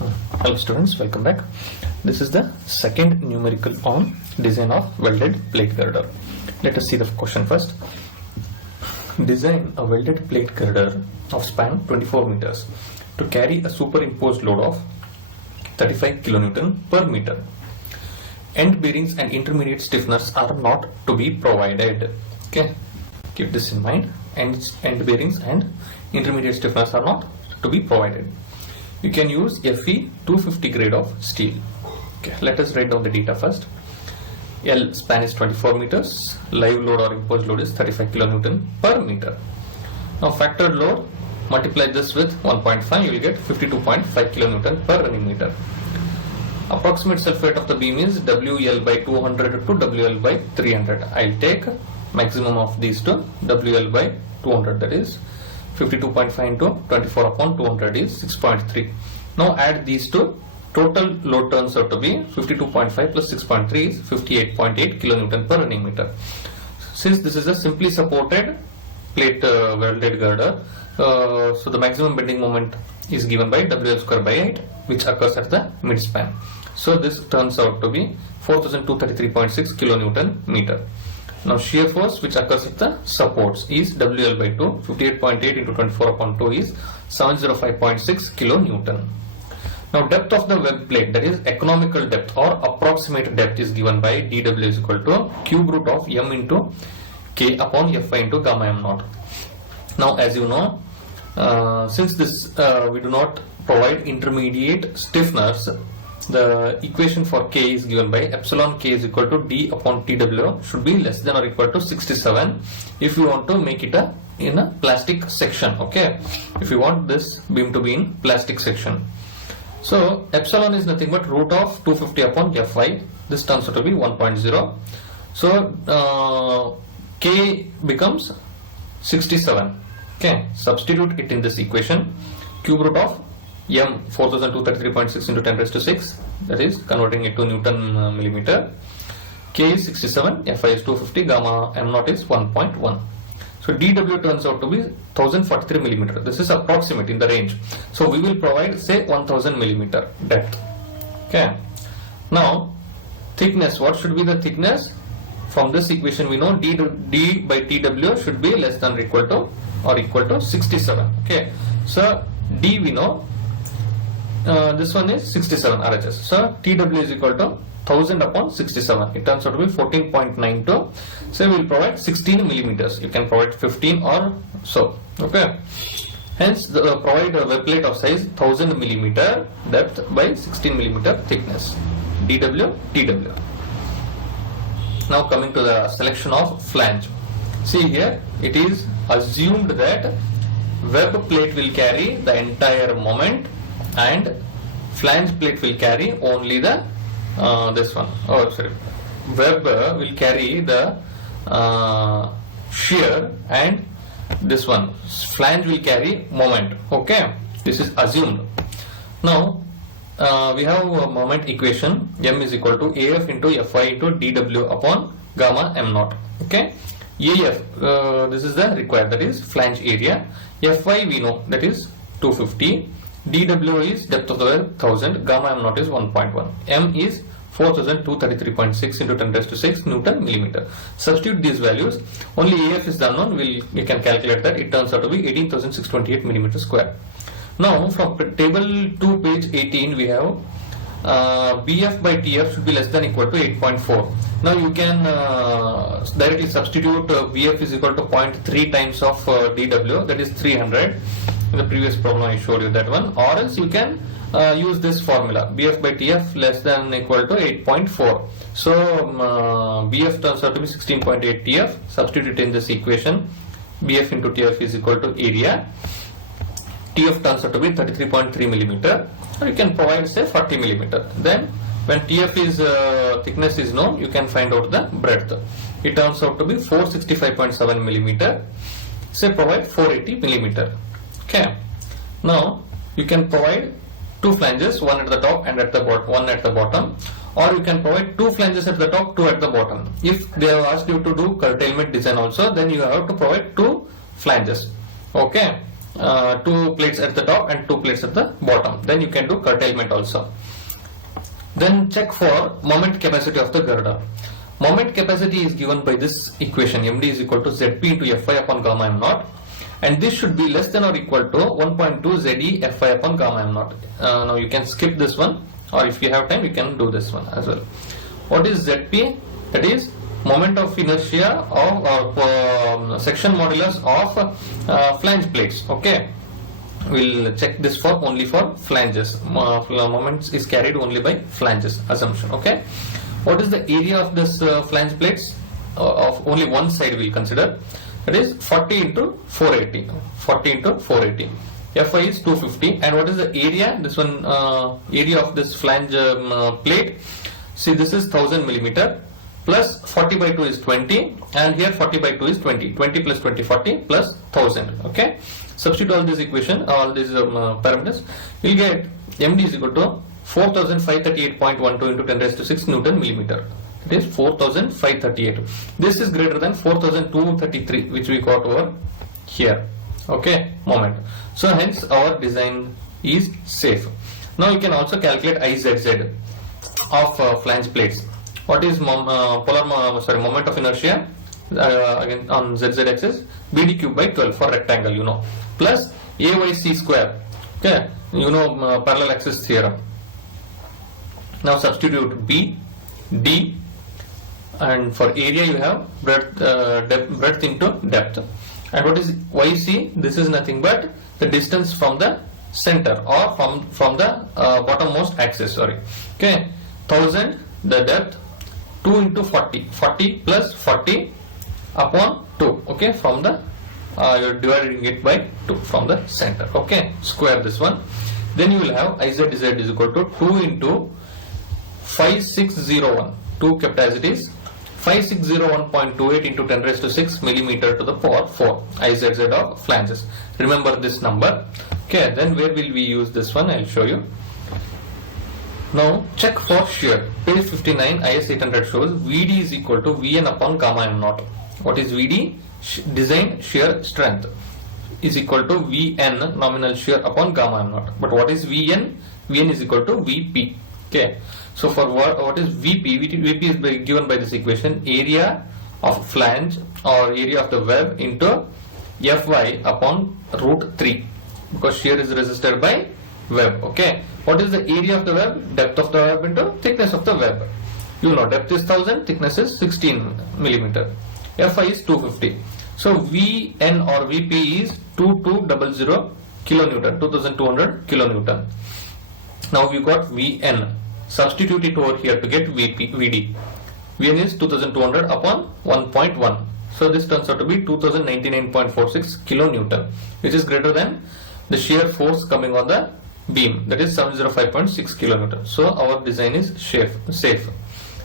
Hello students, welcome back. This is the second numerical on design of welded plate girder. Let us see the question first. Design a welded plate girder of span 24 meters to carry a superimposed load of 35 kilonewton per meter. End bearings and intermediate stiffeners are not to be provided. Okay, keep this in mind. End bearings and intermediate stiffeners are not to be provided. You can use Fe 250 grade of steel. Okay, let us write down the data first. L span is 24 meters. Live load or imposed load is 35 kilonewton per meter. Now factored load, multiply this with 1.5, you will get 52.5 kilonewton per running meter. Approximate self weight of the beam is WL by 200 to WL by 300. I'll take maximum of these two, WL by 200, that is 52.5 into 24 upon 200 is 6.3. Now add these two. Total load turns out to be 52.5 plus 6.3 is 58.8 kilonewton per running meter. Since this is a simply supported plate welded girder, so the maximum bending moment is given by WL square by 8, which occurs at the mid span. So this turns out to be 4233.6 kilonewton meter. Now shear force which occurs at the supports is WL by 2, 58.8 into 24 upon 2 is 705.6 kilonewton. Now depth of the web plate, that is economical depth or approximate depth, is given by dW is equal to cube root of m into k upon Fi into gamma m naught. Now as you know, since this we do not provide intermediate stiffeners, the equation for K is given by epsilon K is equal to D upon TW should be less than or equal to 67 if you want to make it in a plastic section. Okay, if you want this beam to be in plastic section. So epsilon is nothing but root of 250 upon Fi. This turns out to be 1.0. So K becomes 67. Okay, substitute it in this equation. Cube root of m 4233.6 into 10 raised to 6, that is converting it to Newton millimeter. K is 67, Fi is 250, gamma m naught is 1.1. So dW turns out to be 1043 millimeter. This is approximate in the range. So we will provide say 1000 millimeter depth. Okay. Now thickness, what should be the thickness? From this equation we know D by TW should be less than or equal to 67. Okay. So D we know. This one is 67 RHS. So TW is equal to 1000 upon 67. It turns out to be 14.92. So we will provide 16 millimeters. You can provide 15 or so. Okay. Hence, provide a web plate of size 1000 millimeter depth by 16 millimeter thickness. DW, TW. Now coming to the selection of flange. See here, it is assumed that web plate will carry the entire moment and flange plate will carry only the this one. Oh, sorry. Web will carry the shear and this one. Flange will carry moment. Okay, this is assumed. Now we have a moment equation. M is equal to AF into Fi into dW upon gamma m naught. Okay, AF this is the required, that is flange area. Fi we know, that is 250. dW is depth of the web 1000, gamma m naught is 1.1, m is 4233.6 into 10 raised to 6 Newton millimeter. Substitute these values. Only AF is the unknown. We can calculate that. It turns out to be 18,628 millimeter square. Now from table 2 page 18 we have BF by TF should be less than equal to 8.4. Now you can directly substitute BF is equal to 0.3 times of dW, that is 300. In the previous problem I showed you that one, or else you can use this formula, BF by TF less than equal to 8.4. So BF turns out to be 16.8 TF. Substitute in this equation. BF into TF is equal to area. TF turns out to be 33.3 millimeter, or you can provide say 40 millimeter. Then when TF is thickness is known, you can find out the breadth. It turns out to be 465.7 millimeter. Say provide 480 millimeter. Okay. Now you can provide two flanges, one at the top and one at the bottom, or you can provide two flanges at the top, two at the bottom. If they have asked you to do curtailment design also, then you have to provide two flanges. Okay. 2 plates at the top and 2 plates at the bottom. Then you can do curtailment also. Then check for moment capacity of the girder. Moment capacity is given by this equation, MD is equal to ZP into Fy upon gamma m naught, and this should be less than or equal to 1.2 ZE Fy upon gamma m naught. Now you can skip this one, or if you have time you can do this one as well. What is ZP? That is moment of inertia of or section modulus of flange plates. Okay, we'll check this for only for flanges. Moments is carried only by flanges assumption. Okay, what is the area of this flange plates? Of only one side we'll consider. That is 40 into 480. 40 into 480. Fy is 250. And what is the area? This one area of this flange plate. See, this is 1000 millimeter. Plus 40 by 2 is 20, and here 40 by 2 is 20. 20 plus 20, 40 plus 1000. Okay, substitute all this equation, all these parameters. You'll get MD is equal to 4538.12 into 10 raised to 6 Newton millimeter. It is 4538. This is greater than 4233, which we got over here. Okay, moment. So hence our design is safe. Now you can also calculate IZZ of flange plates. What is moment of inertia? Again on ZZ axis, BD cube by 12 for rectangle, you know, plus AYC square. Okay, you know, parallel axis theorem. Now substitute B, D, and for area you have breadth into depth. And what is YC? This is nothing but the distance from the center or from the bottommost axis. Sorry. Okay, 1000 the depth. 2 into 40, 40 plus 40 upon 2, okay, from the you're dividing it by 2 from the center. Okay, square this one. Then you will have IZZ is equal to 2 into 5601, 2 capacities, 5601.28 into 10 raised to 6 millimeter to the power 4 IZZ of flanges. Remember this number. Okay, then where will we use this one? I'll show you. Now check for shear. Page 59 IS 800 shows VD is equal to Vn upon gamma m naught. What is VD? Design shear strength is equal to Vn nominal shear upon gamma m naught. But what is Vn? Vn is equal to Vp. Okay. So for what is Vp? Vp is given by this equation, area of flange or area of the web into Fy upon root 3, because shear is resisted by web. Okay, what is the area of the web? Depth of the web into thickness of the web. You know, depth is 1000, thickness is 16 millimeter. Fy is 250. So Vn or Vp is 2200 kilonewton, 2200 kilonewton. Now we got Vn. Substitute it over here to get Vd. Vn is 2200 upon 1.1. So this turns out to be 2099.46 kilonewton, which is greater than the shear force coming on the beam, that is 705.6 kilonewton. So our design is safe.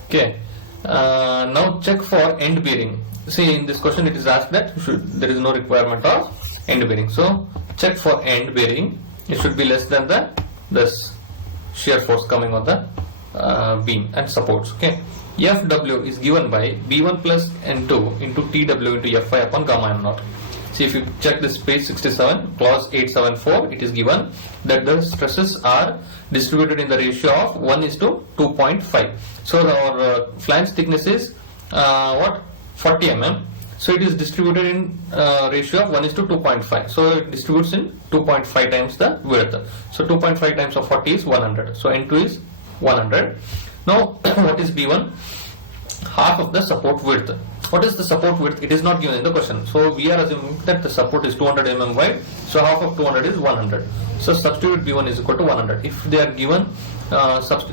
Okay. Now check for end bearing. See, in this question it is asked that there is no requirement of end bearing. So check for end bearing. It should be less than this shear force coming on the beam and supports. Okay. Fw is given by B1 plus N2 into Tw into Fy upon gamma m naught. See, if you check this page 67, clause 874, it is given that the stresses are distributed in the ratio of 1 is to 2.5. So our flange thickness is 40 mm. So it is distributed in ratio of 1 is to 2.5. So it distributes in 2.5 times the width. So 2.5 times of 40 is 100. So N2 is 100. Now what is B1? Half of the support width. What is the support width? It is not given in the question. So we are assuming that the support is 200 mm wide. So half of 200 is 100. So substitute B1 is equal to 100. If they are given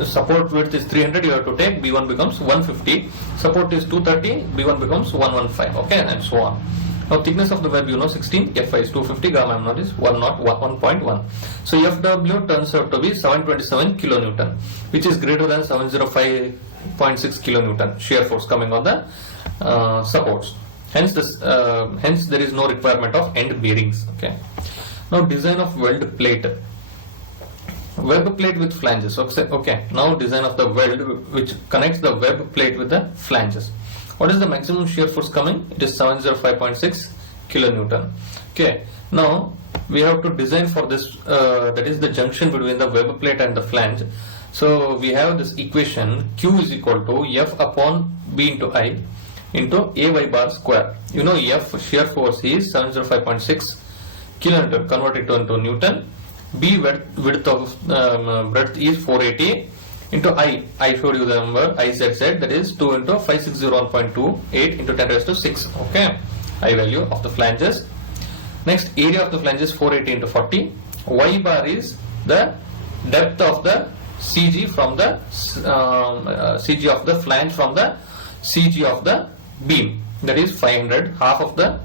support width is 300, you have to take B1 becomes 150. Support is 230, B1 becomes 115. Okay, and so on. Now thickness of the web, you know, 16. Fy is 250. Gamma m naught is 1.1. So Fw turns out to be 727 kilonewton, which is greater than 705.6 kilonewton shear force coming on the supports. Hence there is no requirement of end bearings. Okay. Now design of weld plate. Web plate with flanges. Okay. Now design of the weld which connects the web plate with the flanges. What is the maximum shear force coming? It is 705.6 kilonewton. Okay. Now we have to design for this, that is the junction between the web plate and the flange. So we have this equation, Q is equal to F upon B into I into AY bar square. You know F shear force is 705.6 kilonewton, converted into Newton. B width of breadth is 480 into I showed you the number IZZ, that is 2 into 5601.28 into 10 raised to 6. Okay, I value of the flanges. Next, area of the flange is 480 into 40. Y bar is the depth of the CG from the CG of the flange from the CG of the beam, that is 500, half of the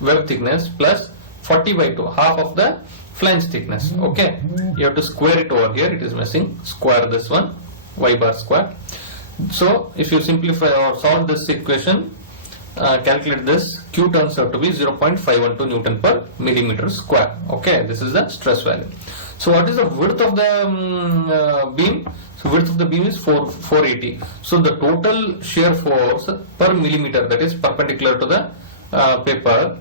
web thickness, plus 40 by 2, half of the flange thickness. Okay, you have to square it over here, it is missing. Square this one, Y bar square. So if you simplify or solve this equation, calculate this, Q turns out to be 0.512 Newton per millimeter square. Okay, this is the stress value. So what is the width of the beam? So width of the beam is 480. So the total shear force per millimeter, that is perpendicular to the paper,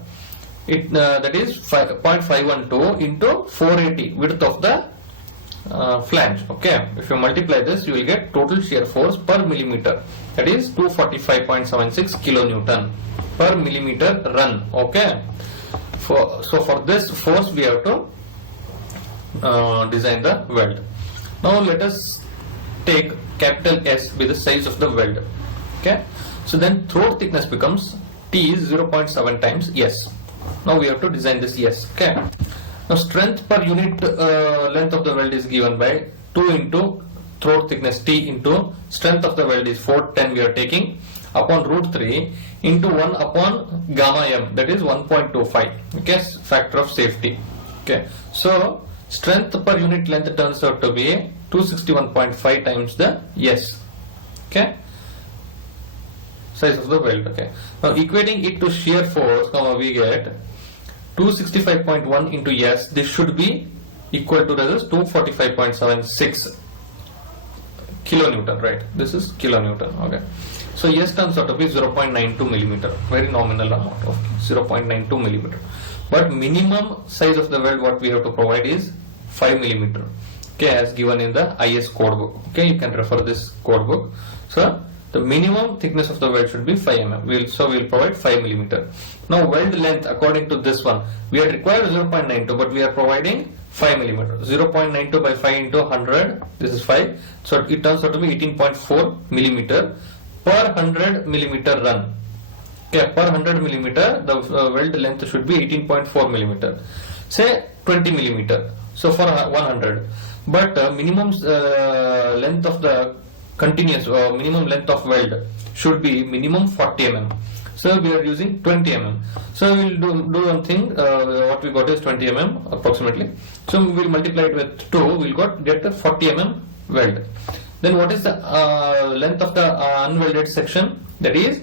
that is 0.512 into 480 width of the flange. Okay, if you multiply this, you will get total shear force per millimeter, that is 245.76 kilonewton per millimeter run. Okay, so for this force we have to design the weld. Now let us take capital S with the size of the weld. Okay, so then throat thickness becomes T is 0.7 times S. Now we have to design this S. Okay, now strength per unit length of the weld is given by 2 into throat thickness T into strength of the weld is 410 we are taking upon root 3 into 1 upon gamma m, that is 1.25. okay, factor of safety. Okay, so strength per unit length turns out to be 261.5 times the S. Okay, size of the weld. Okay, now equating it to shear force, we get 265.1 into S. This should be equal to this 245.76 kilonewton, right? This is kilonewton. Okay, so S turns out to be 0.92 millimeter, very nominal amount of 0.92 millimeter. But minimum size of the weld what we have to provide is 5 millimeter. Okay, as given in the IS code book. Okay, you can refer this code book. So the minimum thickness of the weld should be 5 mm. We'll provide 5 millimeter. Now weld length according to this one, we had required 0.92, but we are providing 5 millimeter. 0.92 by 5 into 100. This is 5. So it turns out to be 18.4 millimeter per 100 millimeter run. Okay, per 100 millimeter the weld length should be 18.4 millimeter. Say 20 millimeter. So for 100, but minimum length of the continuous minimum length of weld should be minimum 40 mm. So we are using 20 mm. So we will do one thing. What we got is 20 mm approximately. So we will multiply it with 2. We will get a 40 mm weld. Then what is the length of the unwelded section? That is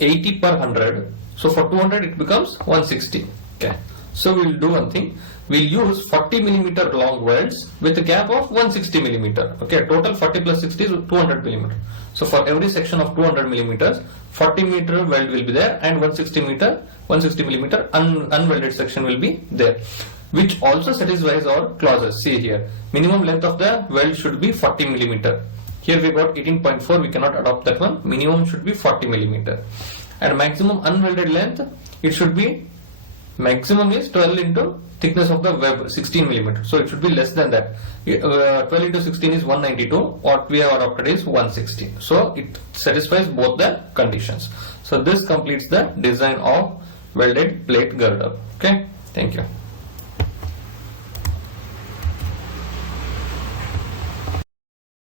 80 per 100. So for 200 it becomes 160. Okay. So we will do one thing. We'll use 40 millimeter long welds with a gap of 160 millimeter. Okay, total 40 plus 60 is 200 millimeter. So for every section of 200 millimeters, 40 meter weld will be there, and 160 millimeter unwelded section will be there, which also satisfies our clauses. See here, minimum length of the weld should be 40 millimeter. Here we got 18.4. We cannot adopt that one. Minimum should be 40 millimeter, and maximum unwelded length, it should be, maximum is 12 into thickness of the web 16 millimeter. So it should be less than that. 12 into 16 is 192. What we have adopted is 160. So it satisfies both the conditions. So this completes the design of welded plate girder. Okay, thank you.